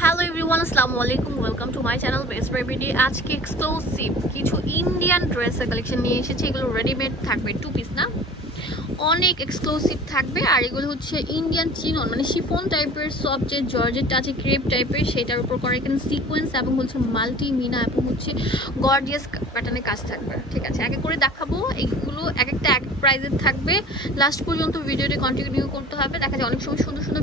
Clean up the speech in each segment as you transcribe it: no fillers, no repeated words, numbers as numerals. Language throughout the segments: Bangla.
হ্যালো এভরিওয়ান, আসসালামু আলাইকুম। Welcome to my channel best baby. আজকে এক্সক্লুসিভ কিছু ইন্ডিয়ান ড্রেসের কালেকশন নিয়ে এসেছি। এগুলো রেডিমেড থাকবে, 2 পিস না, অনেক এক্সক্লুসিভ থাকবে। আর এগুলো হচ্ছে ইন্ডিয়ান চিনন, মানে শিফন টাইপের, সফট যে জর্জেট আছে ক্রেপ টাইপের, সেটার উপর করা এখানে সিকোয়েন্স এবং হচ্ছে মাল্টি মিনা এবং হচ্ছে গর্জিয়াস প্যাটার্নের কাজ থাকবে। ঠিক আছে, একে করে দেখাবো। এইগুলো এক একটা এক প্রাইজের থাকবে। লাস্ট পর্যন্ত ভিডিওটি কন্টিনিউ করতে হবে। দেখা যায় অনেক সময় সুন্দর সুন্দর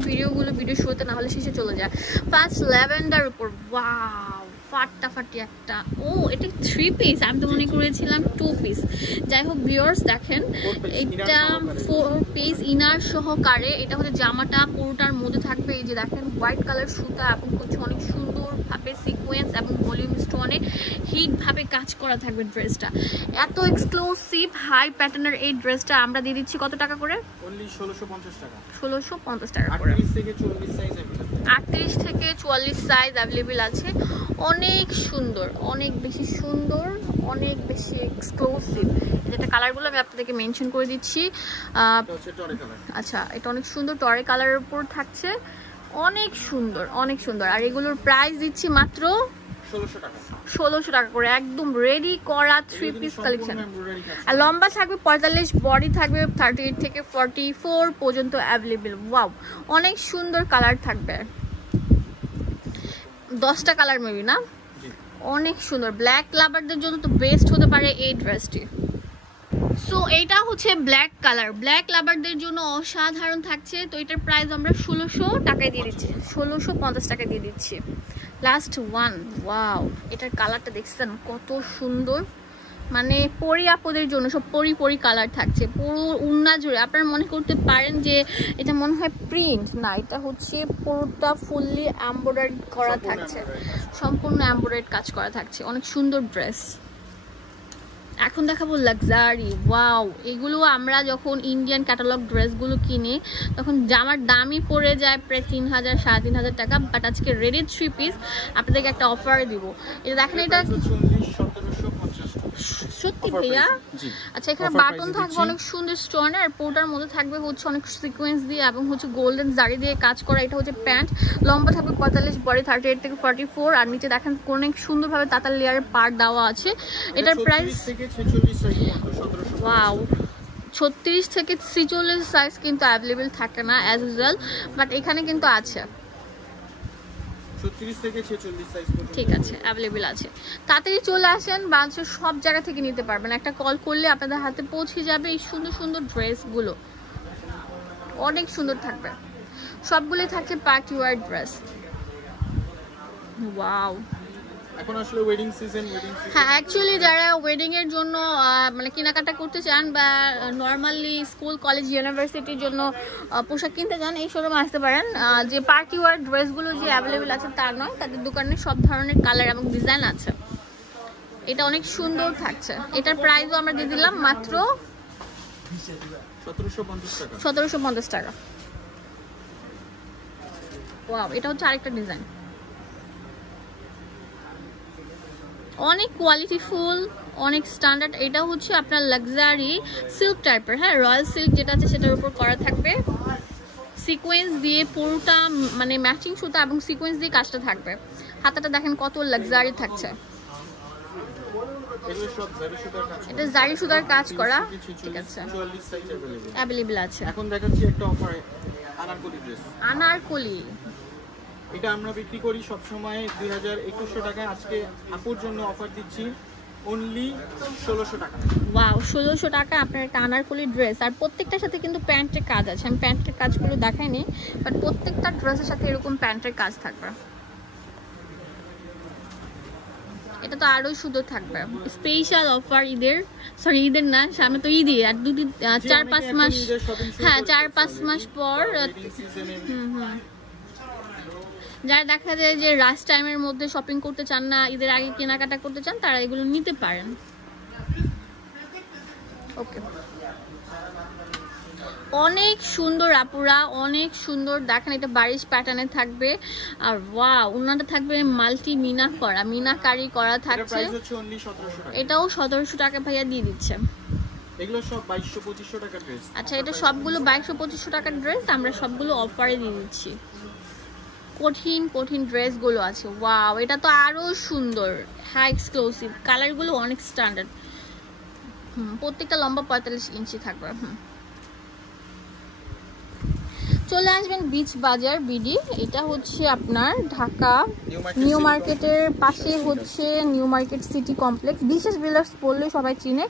ভিডিও শুরুতে না হলে শেষে চলে যায়। ফার্স্ট ল্যাভেন্ডার উপর, ওয়াও, ফাটাফাটি একটা। ও, এটা 3 পিস, আমি তো মনে করেছিলাম 2 পিস। যাই হোক ভিউয়ার্স, দেখেন এটা 4 পিস ইনার সহকারে। এটা হচ্ছে জামাটা পুরোটার মধ্যে থাকবে। এই যে দেখেন হোয়াইট কালার সুতা এবং কিছু অনেক সুন্দরভাবে সিকোয়েন্স এবং ভলিউম স্টোনে হিট ভাবে কাজ করা থাকবে ড্রেসটা। এত এক্সক্লুসিভ হাই প্যাটার্নের এই ড্রেসটা আমরা দিয়ে দিচ্ছি কত টাকা করে? অনলি 1650 টাকা। 1650 টাকা করে। 38 থেকে 44 সাইজ अवेलेबल আছে। অনেক সুন্দর, অনেক বেশি সুন্দর, অনেক বেশি এক্সক্লুসিভ। এটা কালারগুলো আমি আপনাদেরকে মেনশন করে দিচ্ছি। আচ্ছা, এটা অনেক সুন্দর টরে কালারের উপর থাকছে, অনেক সুন্দর, অনেক সুন্দর। আর এগুলোর প্রাইস দিচ্ছি মাত্র 1600 টাকা করে। একদম রেডি করা 3 পিস কালেকশন। আর লম্বা থাকবে 45, বডি থাকবে 38 থেকে 44 পর্যন্ত অ্যাভেলেবেল। ওয়াও, অনেক সুন্দর কালার থাকবে। 10টা কালার মেবি না, অনেক সুন্দর। ব্ল্যাক লাভারদের জন্য তো বেস্ট হতে পারে এই ড্রেসটি। সো এইটা হচ্ছে ব্ল্যাক কালার, ব্ল্যাক লাভারদের জন্য অসাধারণ থাকছে। তো এটার প্রাইস আমরা 1600 টাকায় দিয়ে দিচ্ছি, 1650 টাকায় দিয়ে দিচ্ছি। লাস্ট ওয়ান, ওয়াও, এটার কালারটা দেখছেন কত সুন্দর। মানে পরি আপদের জন্য সব পরি কালার থাকছে পুরো উন্না জুড়ে। আপনারা মনে করতে পারেন যে এটা মনে হয় প্রিন্ট, না, এটা হচ্ছে পুরোটা ফুললি এমব্রয়ডারি করা থাকছে, সম্পূর্ণ এমব্রয়ডারি কাজ করা থাকছে। অনেক সুন্দর ড্রেস। এখন দেখাবো লাক্সারি। ওয়াও, এগুলো আমরা যখন ইন্ডিয়ান ক্যাটালগ ড্রেসগুলো কিনি তখন জামার দামই পড়ে যায় প্রায় 3000 3500 টাকা। বাট আজকে রেডি 3 পিস আপনাদেরকে একটা অফার দিব। এটা দেখেন, এটা সত্যি ভাইয়া? আচ্ছা, এখানে বাটন থাকবে অনেক সুন্দর স্টোনে, আর পুরোটার মধ্যে থাকবে হচ্ছে অনেক সিকোয়েন্স দিয়ে এবং হচ্ছে গোল্ডেন জারি দিয়ে কাজ করা। এটা হচ্ছে প্যান্ট, লম্বা থাকবে 45, বডি 38 থেকে 44। আর নিচে দেখেন অনেক সুন্দরভাবে তাতার লেয়ারের পার্ট দেওয়া আছে। এটার প্রাইস ওয়াও, 36 থেকে 46 সাইজ কিন্তু অ্যাভেলেবেল থাকে না অ্যাজ ইউজুয়াল, বাট এখানে কিন্তু আছে। 36 থেকে 46 সাইজ পর্যন্ত ঠিক আছে, অ্যাভেলেবল আছে। তাড়াতাড়ি চলে আসেন, বাংলাদেশের সব জায়গা থেকে নিতে পারবেন। একটা কল করলে আপনাদের হাতে পৌঁছে যাবে এই সুন্দর সুন্দর ড্রেসগুলো। অনেক সুন্দর থাকবে, সবগুলোই থাকছে পার্টি ওয়্যার ড্রেস। ওয়াও, এখন আসলে ওয়েডিং সিজন। হ্যাঁ, অ্যাকচুয়ালি যারা ওয়েডিং এর জন্য মানে কেনাকাটা করতে চান বা নর্মালি স্কুল কলেজ ইউনিভার্সিটির জন্য পোশাক কিনতে চান, এই শোরুমে আসতে পারেন। যে পার্টি ওয়্যার ড্রেসগুলো যে অ্যাভেলেবেল আছে তা নয়, তাদের দোকানে সব ধরনের কালার এবং ডিজাইন আছে। এটা অনেক সুন্দর থাকছে। এটার প্রাইসও আমরা দিয়ে দিলাম মাত্র 1750 টাকা। ওয়াও, এটা হচ্ছে আরেকটা ডিজাইন, অনেক কোয়ালিটিফুল, অনেক স্ট্যান্ডার্ড। এটা হচ্ছে আপনার লাক্সারি সিল্ক টাইপের, হ্যাঁ, রয়্যাল সিল্ক যেটা আছে সেটার উপর করা থাকবে সিকোয়েন্স দিয়ে পুরোটা, মানে ম্যাচিং সুতা এবং সিকোয়েন্স দিয়ে কাজটা থাকবে। হাতাটা দেখেন কত লাক্সারি থাকছে। এটা জারি সুতার কাজ করা। ঠিক আছে, অ্যাভেলেবল আছে। এখন দেখাচ্ছি একটা অফার, আনারকলি ড্রেস। আনারকলি এটা আমরা বিক্রি করি সব সময় 2100 টাকা। আজকে আপুর জন্য অফার দিচ্ছি অনলি 1600 টাকা। ওয়াও, 1600 টাকা আপনার একটা আনারকলি ড্রেস। আর প্রত্যেকটার সাথে কিন্তু প্যান্টের কাজ আছে। আমি প্যান্টের কাজগুলো দেখাইনি, বাট প্রত্যেকটা ড্রেসের সাথে এরকম প্যান্টের কাজ থাকবে। এটা তো আরো সুন্দর থাকবে। স্পেশাল অফার ঈদের, সরি ঈদের না, সামনে তো ঈদই, আর 4-5 মাস, হ্যাঁ 4-5 মাস পর। যারা দেখা যায় যে রাশ টাইমের মধ্যে শপিং করতে চান না, ঈদের আগে কেনাকাটা করতে চান, তারা এগুলো নিতে পারেন। ওকে, অনেক সুন্দর আপুরা, অনেক সুন্দর। দেখেন এটা বারিশ প্যাটার্নে থাকবে। আর ওয়াও, ওনাটা থাকবে মাল্টি মিনা করা, মিনাকারি করা থাকছে। এটাও 1700 টাকা ভাইয়া দিয়ে দিচ্ছে। এগুলো সব 2200-2500 টাকার ড্রেস। আচ্ছা, এটা সবগুলো 2200-2500 টাকার ড্রেস। আমরা সবগুলো অফারে দিয়ে দিচ্ছি। কঠিন কঠিন ড্রেসগুলো আছে। ওয়াও, এটা তো আরো সুন্দর, হ্যাঁ এক্সক্লুসিভ, কালারগুলো অনেক স্ট্যান্ডার্ড। প্রত্যেকটা লম্বা 45 ইঞ্চি থাকবে। চলে আসবেন বিচ বাজার বিডি, এটা হচ্ছে আপনার ঢাকা নিউ মার্কেটের পাশে হচ্ছে নিউ মার্কেট সিটি কমপ্লেক্স। বিশেষ বিলার্স বললে সবাই চিনে।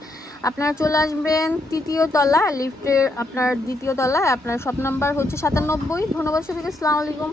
আপনারা চলে আসবেন 3য় তলা, লিফটের আপনার 2য় তলায়, আপনার শপ নাম্বার হচ্ছে 97। ধন্যবাদ সবাইকে, আসসালামু আলাইকুম।